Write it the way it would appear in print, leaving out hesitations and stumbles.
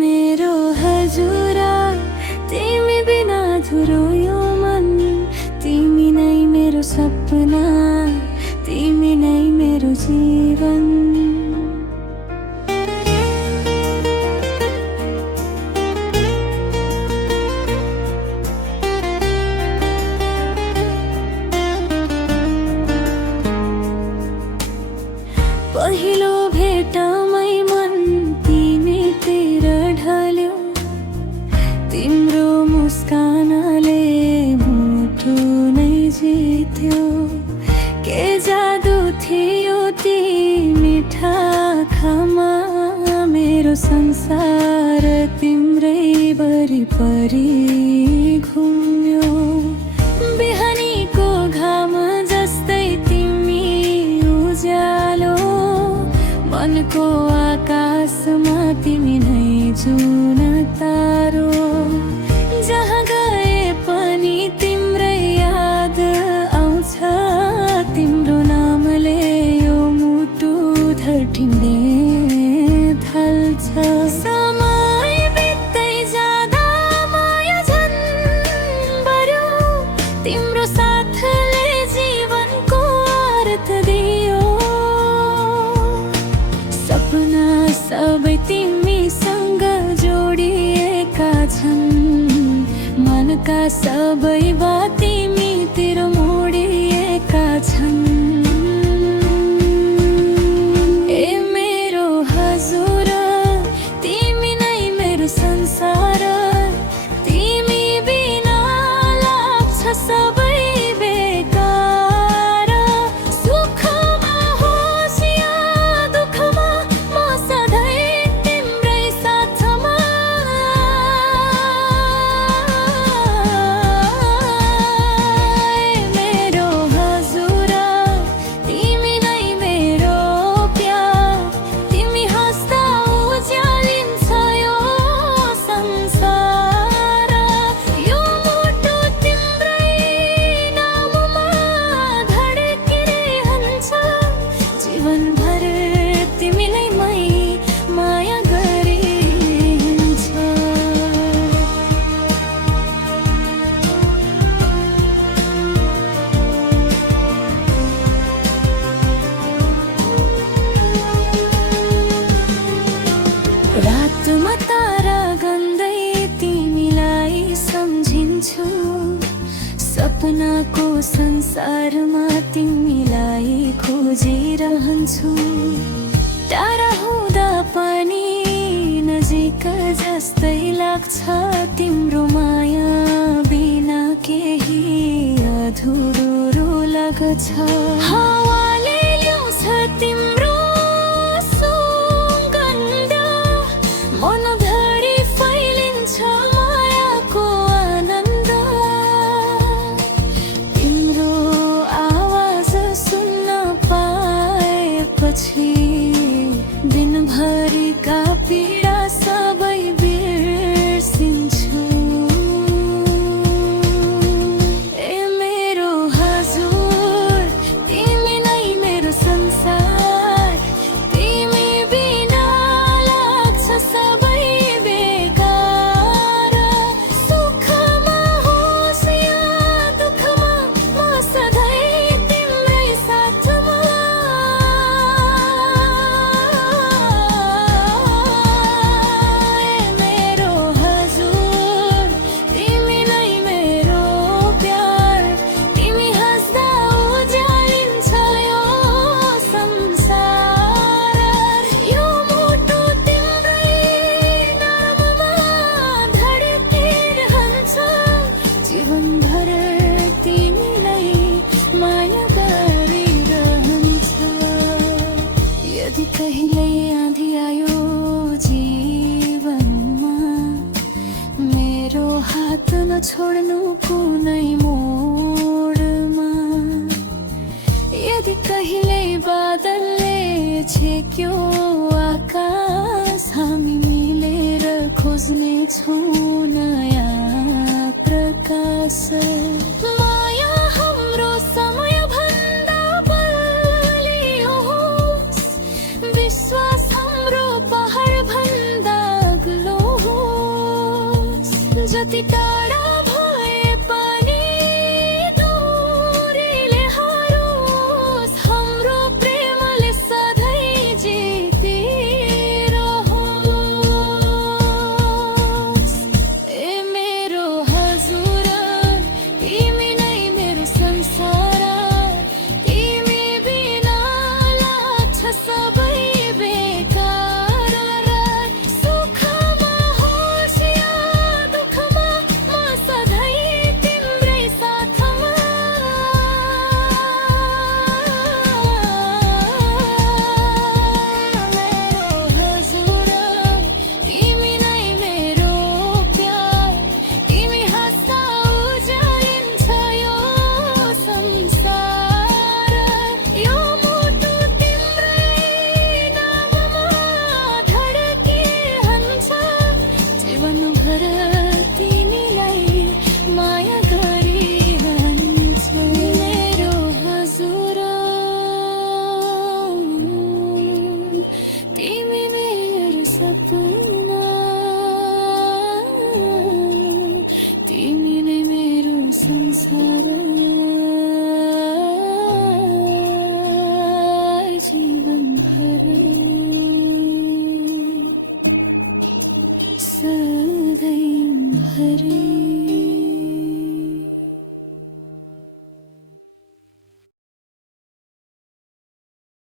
मेरो हजुरा तिमी बिना अधुरो यो मन, तिमी नै मेरो सपना, तिमी नै मेरो जीवन। पहिलो भेटमै मन तिमीतिर ढल्यो, तिम्रो मुस्कानले मुटु नै जित्यो। के जादु थियो ती मिठा आँखामा, मेरो संसार तिम्रै वरिपरि घुम्यो। बिहानीको घाम जस्तै तिमी उज्यालो, मनको आकाशमा तिमी नै जुन तारो। जहाँ गए पनि तिम्रै याद आउँछ, तिम्रो नामले यो मुटु धड्किने थाल्छ। समय बित्दै जाँदा माया झन् बढ्यो, तिम्रो साथले जीवनको अर्थ दियो। सपना सबै तिमीसँग जोडिएका छन्, मनका सबै बात तिमीतिर मोडिएका छन्। ए मेरो हजुर तिमी नै मेरो संसार, तिमी बिना लाग्छ सबै बेकार। सुखमा होस् या दुःखमा म सधैँ तिम्रै साथमा। मेरो हजुर तिमी नै मेरो प्यार, तिमी हाँस्दा उज्यालिन्छ यो संसार। यो मुटु तिम्रै नाममा धड्किरहन्छ, जीवनभर तिमीलाई मै माया गरिन्छ। रातमा तारा गन्दै तिमीलाई सम्झिन्छु, सपनाको संसारमा तिमीलाई खोजिरहन्छु। टाढा हुँदा पनि नजिक जस्तै लाग्छ, तिम्रो माया बिना केही अधुरो लाग्छ। हावाले ल्याउँछ तिम्रो सुगन्ध, मनभरि फैलिन्छ मायाको आनन्द। तिम्रो आवाज सुन्न पाएपछि दिनभरिका पीडा सबै बिर्सिन्छु। ए मेरो हजुर तिमी नै मेरो संसार, तिमी बिना लाग्छ सबै बेकार। सुखमा होस् या दुःखमा म सधैँ तिम्रै साथमा। मेरो हजुर तिमी नै मेरो प्यार, तिमी हाँस्दा उज्यालिन्छ यो संसार। यो मुटु तिम्रै नाममा धड्किरहन्छ, जीवनभर तिमीलाई माया गरिरहन्छ। यदि कहिल्यै आँधी आयो जीवनमा, मेरो हात नछोड्नु कुनै मोडमा। यदि कहिल्यै बादलले छेक्यो आकाश, हामी मिलेर खोज्नेछौँ नयाँ असर माया हाम्रो समय भन्दा बलियो होस् विश्वास हाम्रो पहाड भन्दा अग्लो होस् जति टाढा भए पनि दूरीले हारोस् हाम्रो प्रेमले सधैँ जितिरहोस् ए मेरो हजुर तिमी नै मेरो संसार तिमी बिना लाग्छ सबै बेकार सुखमा होस् या दुःखमा म सधैँ तिम्रै साथमा मेरो हजुर तिमी नै मेरो प्यार तिमी हाँस्दा उज्यालिन्छ यो संसार यो मुटु तिम्रै नाममा धड्किरहन्छ जीवनभर तिमीलाई माया गरिरहन्छ मेरो हजुर तिमी मेरो सपना तिमी नै मेरो संसार जीवनभर सधैँभरि